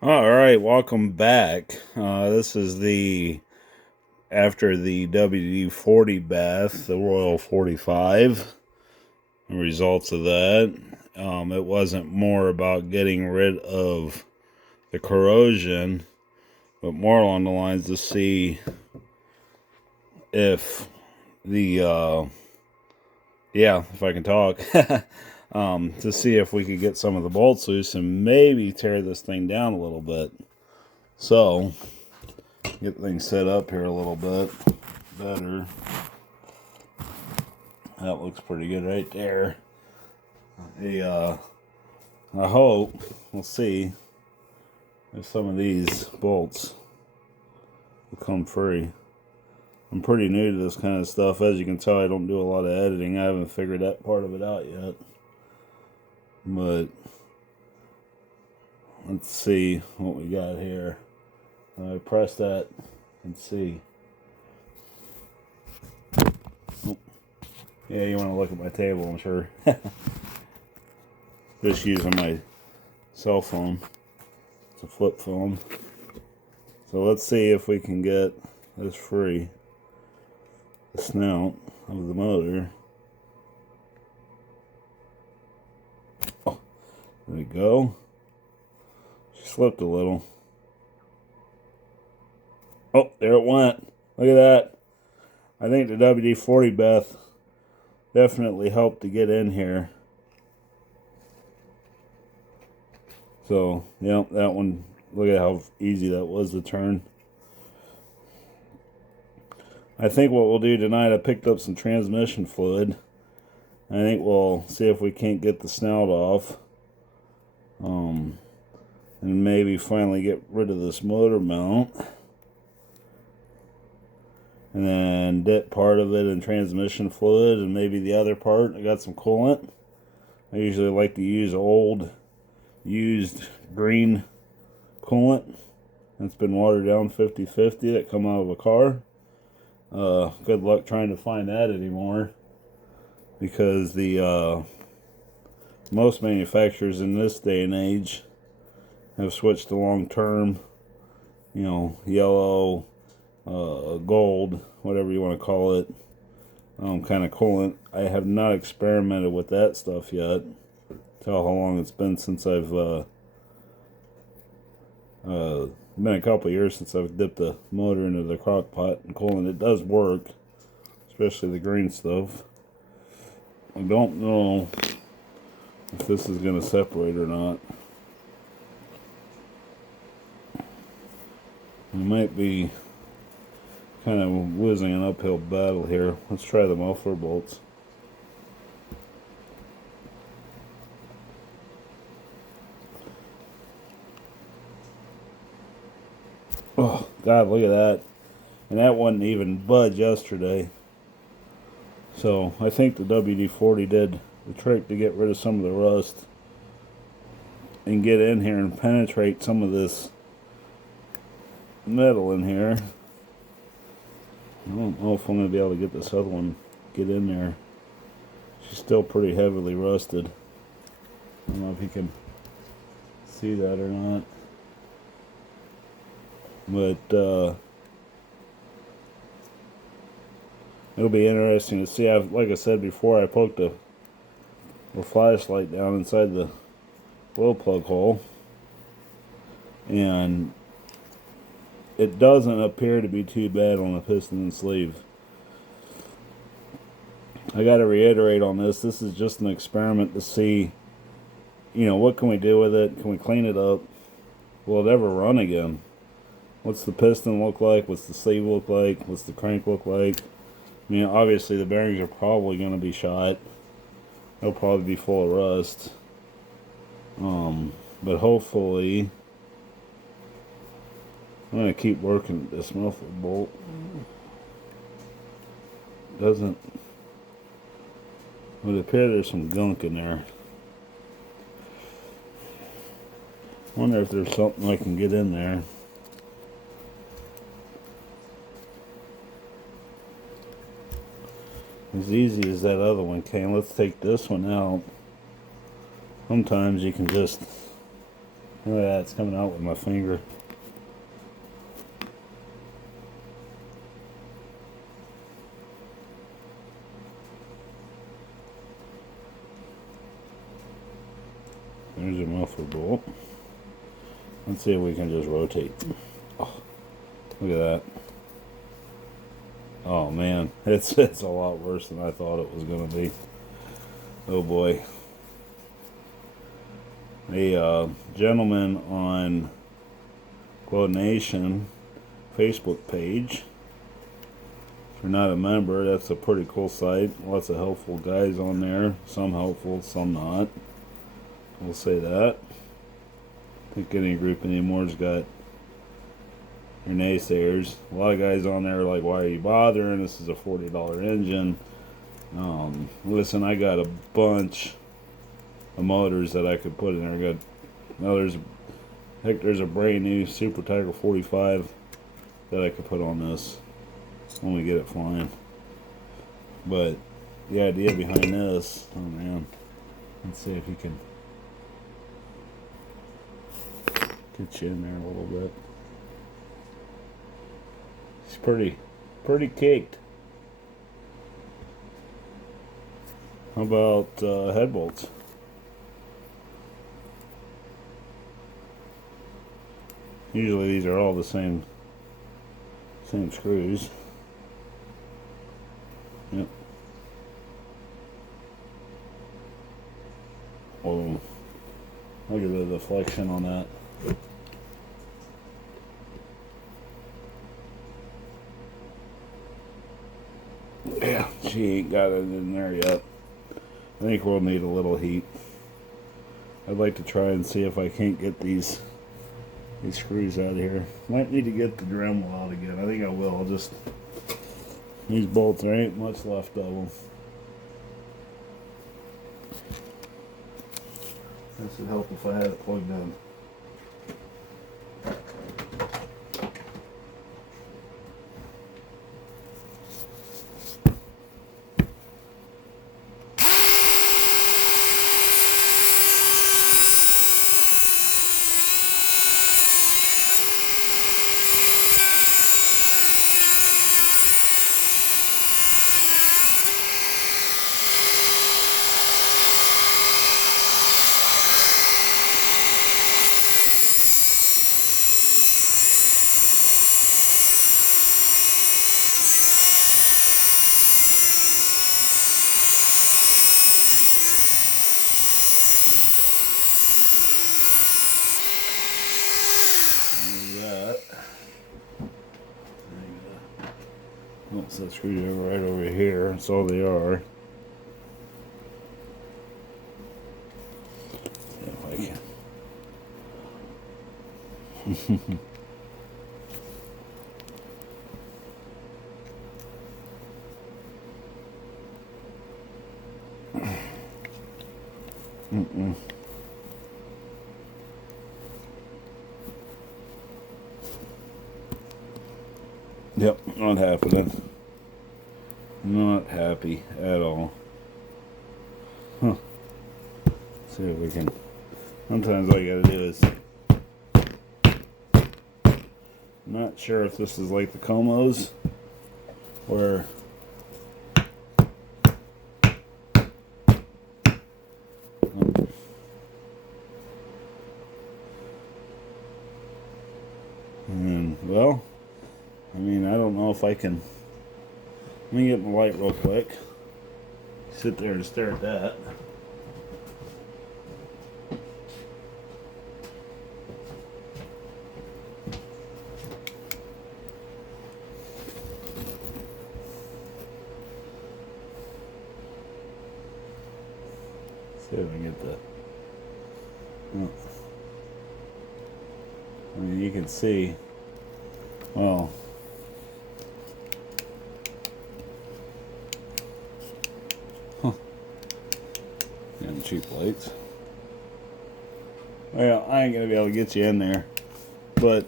All right, welcome back. This is the after the WD-40 bath, the Royal 45. The results of that. It wasn't more about getting rid of the corrosion, but more along the lines to see if if I can talk, to see if we could get some of the bolts loose and maybe tear this thing down a little bit. So, get things set up here a little bit better. That looks pretty good right there. I hope, we'll see if some of these bolts will come free. I'm pretty new to this kind of stuff. As you can tell, I don't do a lot of editing. I haven't figured that part of it out yet. But let's see what we got here. I press that and see. Oh. Yeah, you want to look at my table, I'm sure. Just using my cell phone. It's a flip phone. So let's see if we can get this free. The snout of the motor. Oh, there we go. She slipped a little. Oh, there it went. Look at that. I think the WD-40 bath definitely helped to get in here. So, yeah, that one, look at how easy that was to turn. I think what we'll do tonight, I picked up some transmission fluid. I think we'll see if we can't get the snout off. And maybe finally get rid of this motor mount. And then dip part of it in transmission fluid and maybe the other part. I got some coolant. I usually like to use old, used green coolant. It's been watered down 50-50 that come out of a car. Good luck trying to find that anymore. Because the most manufacturers in this day and age have switched to long-term, yellow, gold, whatever you want to call it, kind of coolant. I have not experimented with that stuff yet. Tell how long it's been since I've been a couple of years since I've dipped the motor into the crock pot and coolant. It does work, especially the green stuff. I don't know if this is going to separate or not. We might be kind of losing an uphill battle here. Let's try the muffler bolts. Oh, God, look at that. And that wasn't even budge yesterday. So I think the WD-40 did the trick to get rid of some of the rust and get in here and penetrate some of this metal in here. I don't know if I'm going to be able to get this other one get in there. She's still pretty heavily rusted. I don't know if you can see that or not. But it'll be interesting to see. Like I said before, I poked a flashlight down inside the glow plug hole, and it doesn't appear to be too bad on the piston and sleeve. I got to reiterate on this. This is just an experiment to see, what can we do with it? Can we clean it up? Will it ever run again? What's the piston look like? What's the sleeve look like? What's the crank look like? I mean, obviously the bearings are probably going to be shot. They'll probably be full of rust. But hopefully, I'm going to keep working this muffler bolt. Would appear there's some gunk in there. Wonder if there's something I can get in there. As easy as that other one came. Let's take this one out. Sometimes you can just Look at that, it's coming out with my finger. There's a muffler bolt. Let's see if we can just rotate. Oh, look at that. Oh man, it's a lot worse than I thought it was going to be. Oh boy. A gentleman on Quote Nation Facebook page. If you're not a member, that's a pretty cool site. Lots of helpful guys on there. Some helpful, some not. We'll say that. I think any group anymore has got your naysayers. A lot of guys on there are like, why are you bothering? This is a $40 engine. Listen, I got a bunch of motors that I could put in there. There's a brand new Super Tiger 45 that I could put on this when we get it flying. But the idea behind this, oh man, let's see if you can get you in there a little bit. It's pretty caked. How about head bolts? Usually these are all the same screws. Yep. Oh, look at the deflection on that. Yeah, she ain't got it in there yet. I think we'll need a little heat. I'd like to try and see if I can't get these screws out of here. Might need to get the Dremel out again. I think I will. I'll just, these bolts, there ain't much left of them. This would help if I had it plugged in. That's that screwdriver right over here. That's all they are. See if I can. Yep, not happening. Not happy at all. Huh. Let's see if we can. Sometimes all you gotta do is. I'm not sure if this is like the Comos, where and well, I mean, I don't know if I can. Let me get my light real quick. Sit there and stare at that. See if I can get the. Oh. I mean, you can see. Well. And cheap lights. Well, I ain't gonna be able to get you in there, but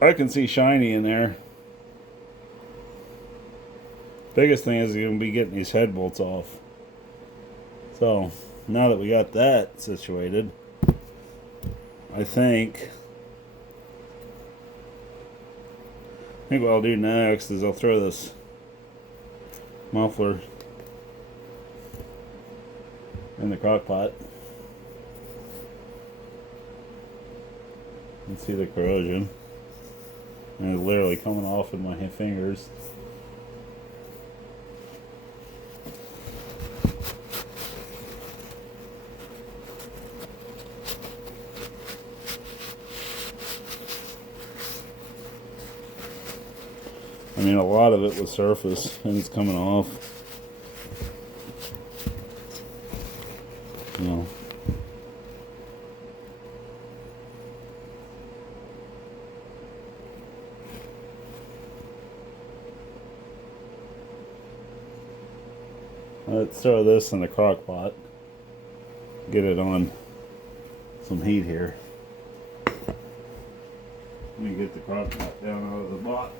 I can see shiny in there. Biggest thing is you're gonna be getting these head bolts off. So now that we got that situated, I think what I'll do next is I'll throw this muffler in the crock pot and see the corrosion. And it's literally coming off in my fingers. I mean, a lot of it was surface and it's coming off. You know. Let's throw this in the crock pot. Get it on some heat here. Let me get the crock pot down out of the bottom.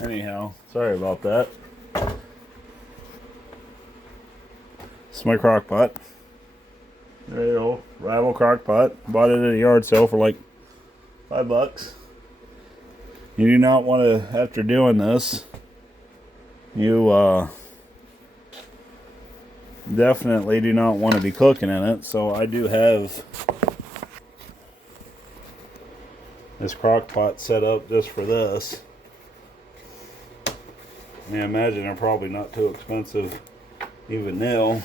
Anyhow, sorry about that. It's my crock pot. There you go. Rival crock pot. Bought it at a yard sale for like $5. You do not want to, after doing this, you definitely do not want to be cooking in it. So I do have this crock pot set up just for this. I mean, I imagine they're probably not too expensive even now,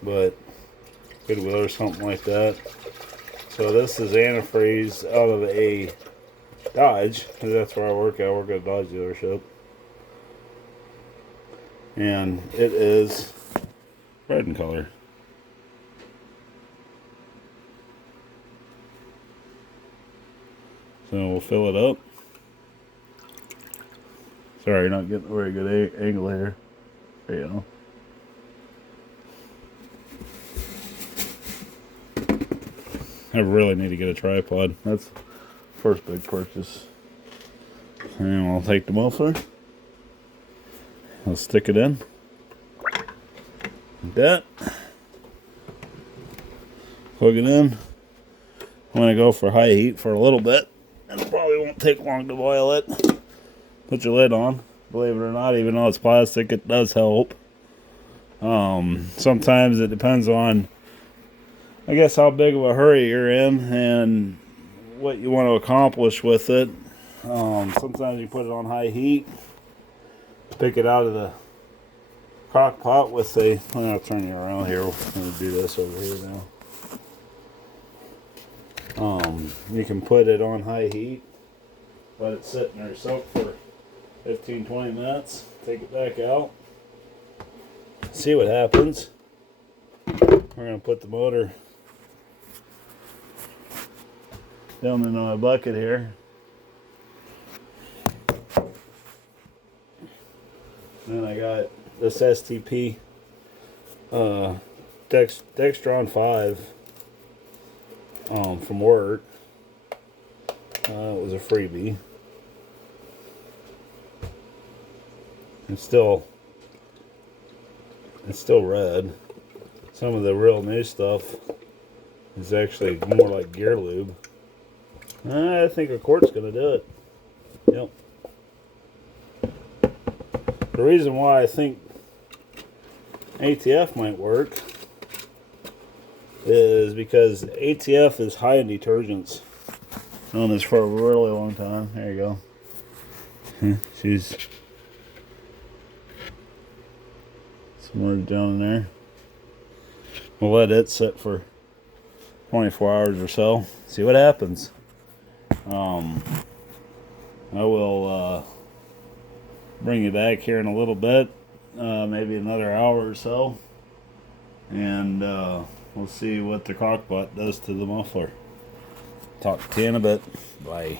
but Goodwill or something like that. So this is antifreeze out of a Dodge, because that's where I work at. I work at a Dodge dealership. And it is red in color. So we'll fill it up. Sorry, not getting a very good angle here. There you go. I really need to get a tripod. That's the first big purchase. And I'll take the muffler. I'll stick it in. Like that. Plug it in. I'm going to go for high heat for a little bit. And it probably won't take long to boil it. Put your lid on. Believe it or not, even though it's plastic, it does help. Sometimes it depends on, I guess, how big of a hurry you're in and what you want to accomplish with it. Sometimes you put it on high heat, pick it out of the crock pot with a, I'll turn you around here. I'm going to do this over here now. You can put it on high heat, let it sit in there soak for 15-20 minutes, take it back out, see what happens. We're going to put the motor down into my bucket here. Then I got this STP Dextron 5 from work. It was a freebie. It's still red. Some of the real new stuff is actually more like gear lube. I think a quart's gonna do it. Yep. The reason why I think ATF might work is because ATF is high in detergents. Known this for a really long time. There you go. She's submerged down in there. We'll let it sit for 24 hours or so. See what happens. I will bring you back here in a little bit, maybe another hour or so, and we'll see what the crock pot does to the muffler. Talk to you in a bit. Bye.